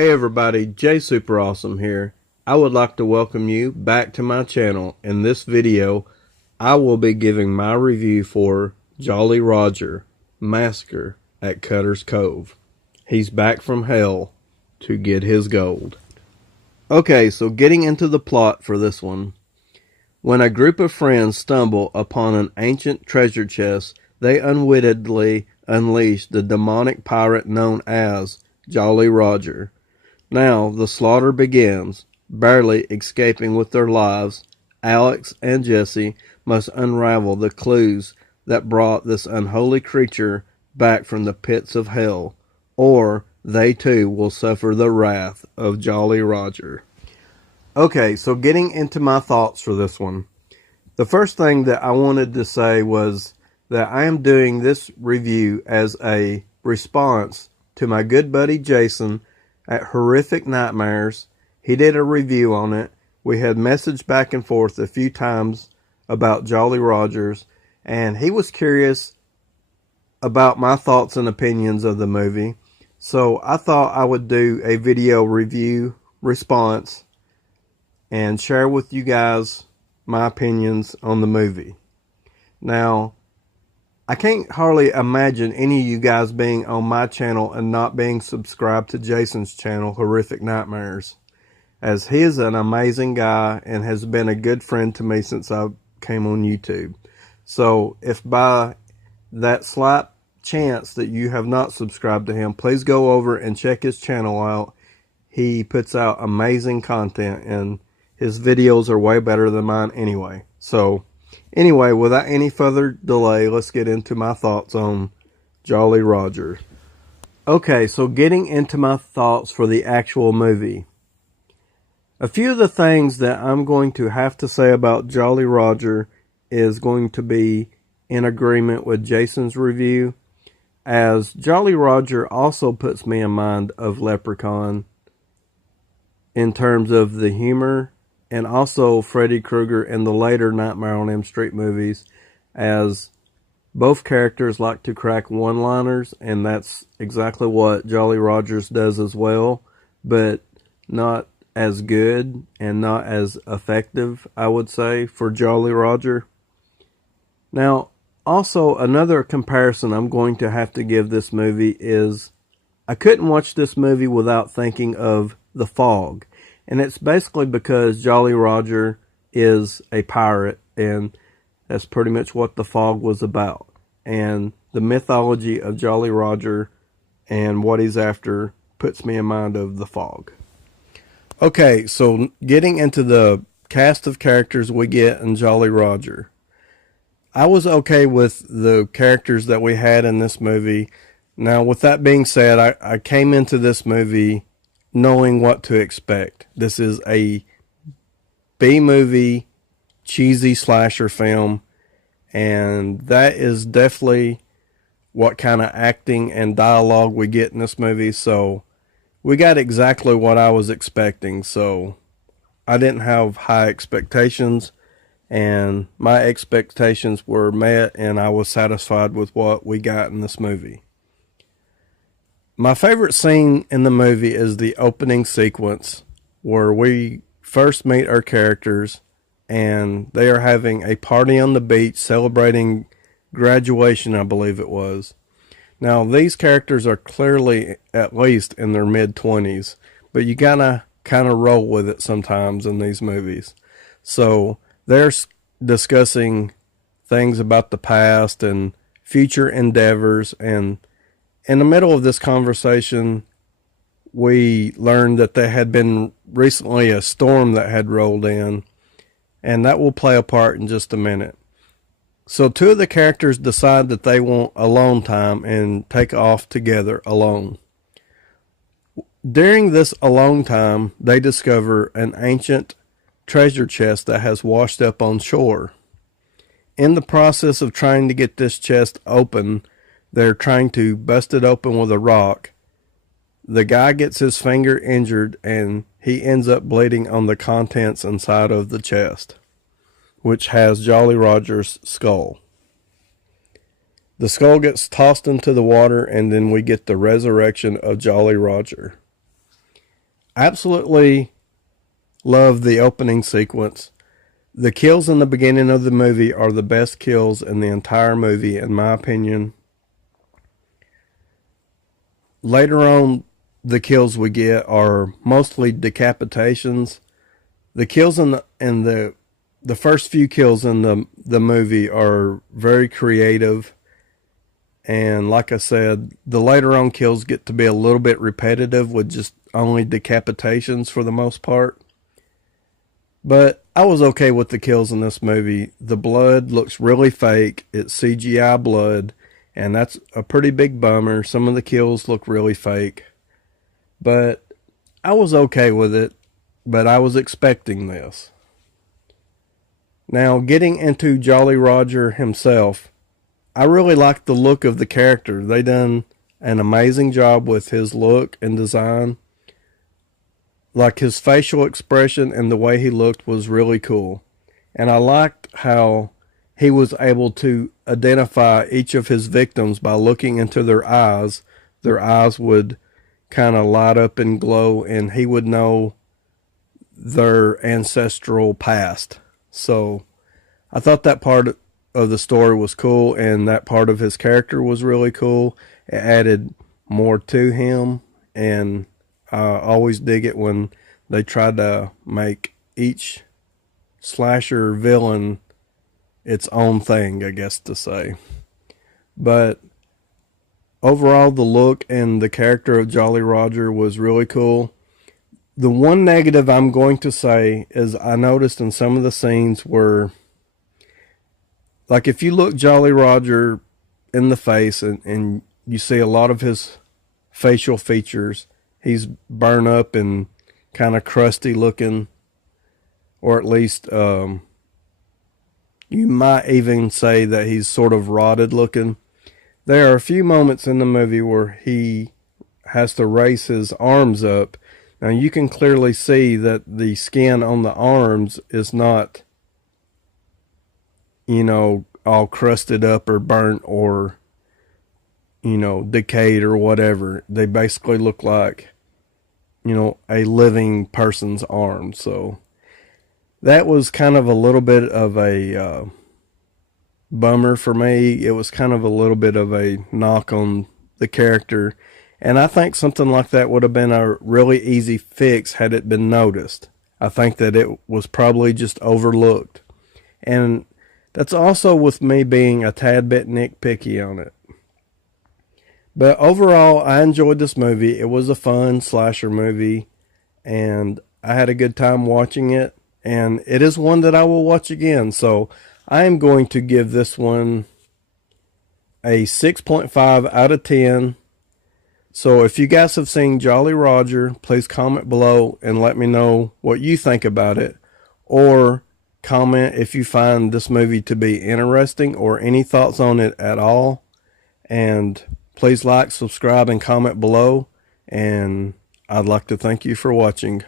Hey everybody, Jay Super Awesome here. I would like to welcome you back to my channel. In this video, I will be giving my review for Jolly Roger, Massacre at Cutter's Cove. He's back from hell to get his gold. Okay, so getting into the plot for this one. When a group of friends stumble upon an ancient treasure chest, they unwittingly unleash the demonic pirate known as Jolly Roger. Now the slaughter begins. Barely escaping with their lives, Alex and Jesse must unravel the clues that brought this unholy creature back from the pits of hell, or they too will suffer the wrath of Jolly Roger. Okay, so getting into my thoughts for this one. The first thing that I wanted to say was that I am doing this review as a response to my good buddy Jason at Horrific Nightmares. He did a review on it. We had messaged back and forth a few times about Jolly Rogers, and he was curious about my thoughts and opinions of the movie. So I thought I would do a video review response and share with you guys my opinions on the movie. Now, I can't hardly imagine any of you guys being on my channel and not being subscribed to Jason's channel, Horrific Nightmares, as he is an amazing guy and has been a good friend to me since I came on YouTube. So if by that slight chance that you have not subscribed to him, please go over and check his channel out. He puts out amazing content and his videos are way better than mine anyway. So anyway, without any further delay, let's get into my thoughts on Jolly Roger. Okay, so getting into my thoughts for the actual movie. A few of the things that I'm going to have to say about Jolly Roger is going to be in agreement with Jason's review, as Jolly Roger also puts me in mind of Leprechaun in terms of the humor, and also Freddy Krueger in the later Nightmare on Elm Street movies, as both characters like to crack one-liners, and that's exactly what Jolly Rogers does as well, but not as good and not as effective, I would say, for Jolly Roger. Now, also another comparison I'm going to have to give this movie is I couldn't watch this movie without thinking of The Fog. And it's basically because Jolly Roger is a pirate, and that's pretty much what The Fog was about. And the mythology of Jolly Roger and what he's after puts me in mind of The Fog. Okay, so getting into the cast of characters we get in Jolly Roger. I was okay with the characters that we had in this movie. Now, with that being said, I came into this movie knowing what to expect. This is a B-movie, cheesy slasher film, and that is definitely what kind of acting and dialogue we get in this movie, so we got exactly what I was expecting, so I didn't have high expectations, and my expectations were met, and I was satisfied with what we got in this movie. My favorite scene in the movie is the opening sequence where we first meet our characters and they are having a party on the beach celebrating graduation, I believe it was. Now, these characters are clearly at least in their mid-20s, but you gotta kind of roll with it sometimes in these movies. So they're discussing things about the past and future endeavors, and in the middle of this conversation, we learned that there had been recently a storm that had rolled in, and that will play a part in just a minute. So two of the characters decide that they want alone time and take off together alone. During this alone time, they discover an ancient treasure chest that has washed up on shore. In the process of trying to get this chest open, they're trying to bust it open with a rock. The guy gets his finger injured and he ends up bleeding on the contents inside of the chest, which has Jolly Roger's skull. The skull gets tossed into the water, and then we get the resurrection of Jolly Roger. Absolutely love the opening sequence. The kills in the beginning of the movie are the best kills in the entire movie, in my opinion. Later on, the kills we get are mostly decapitations. The kills in the first few kills in the movie are very creative. And like I said, the later on kills get to be a little bit repetitive with just only decapitations for the most part. But I was okay with the kills in this movie. The blood looks really fake. It's CGI blood, and that's a pretty big bummer. Some of the kills look really fake. But I was okay with it, but I was expecting this. Now, getting into Jolly Roger himself, I really liked the look of the character. They done an amazing job with his look and design. Like, his facial expression and the way he looked was really cool. And I liked how he was able to identify each of his victims by looking into their eyes. Their eyes would kind of light up and glow, and he would know their ancestral past. So I thought that part of the story was cool, and that part of his character was really cool. It added more to him, and I always dig it when they try to make each slasher villain its own thing, I guess to say. But overall, the look and the character of Jolly Roger was really cool. The one negative I'm going to say is I noticed in some of the scenes where, like, if you look Jolly Roger in the face and you see a lot of his facial features, he's burned up and kind of crusty looking, or at least you might even say that he's sort of rotted looking. There are a few moments in the movie where he has to raise his arms up. Now you can clearly see that the skin on the arms is not, all crusted up or burnt or, decayed or whatever. They basically look like, a living person's arm. So that was kind of a little bit of a bummer for me. It was kind of a little bit of a knock on the character. And I think something like that would have been a really easy fix had it been noticed. I think that it was probably just overlooked. And that's also with me being a tad bit nitpicky on it. But overall, I enjoyed this movie. It was a fun slasher movie, and I had a good time watching it. And it is one that I will watch again. So I am going to give this one a 6.5 out of 10. So if you guys have seen Jolly Roger, please comment below and let me know what you think about it. Or comment if you find this movie to be interesting or any thoughts on it at all. And please like, subscribe, and comment below. And I'd like to thank you for watching.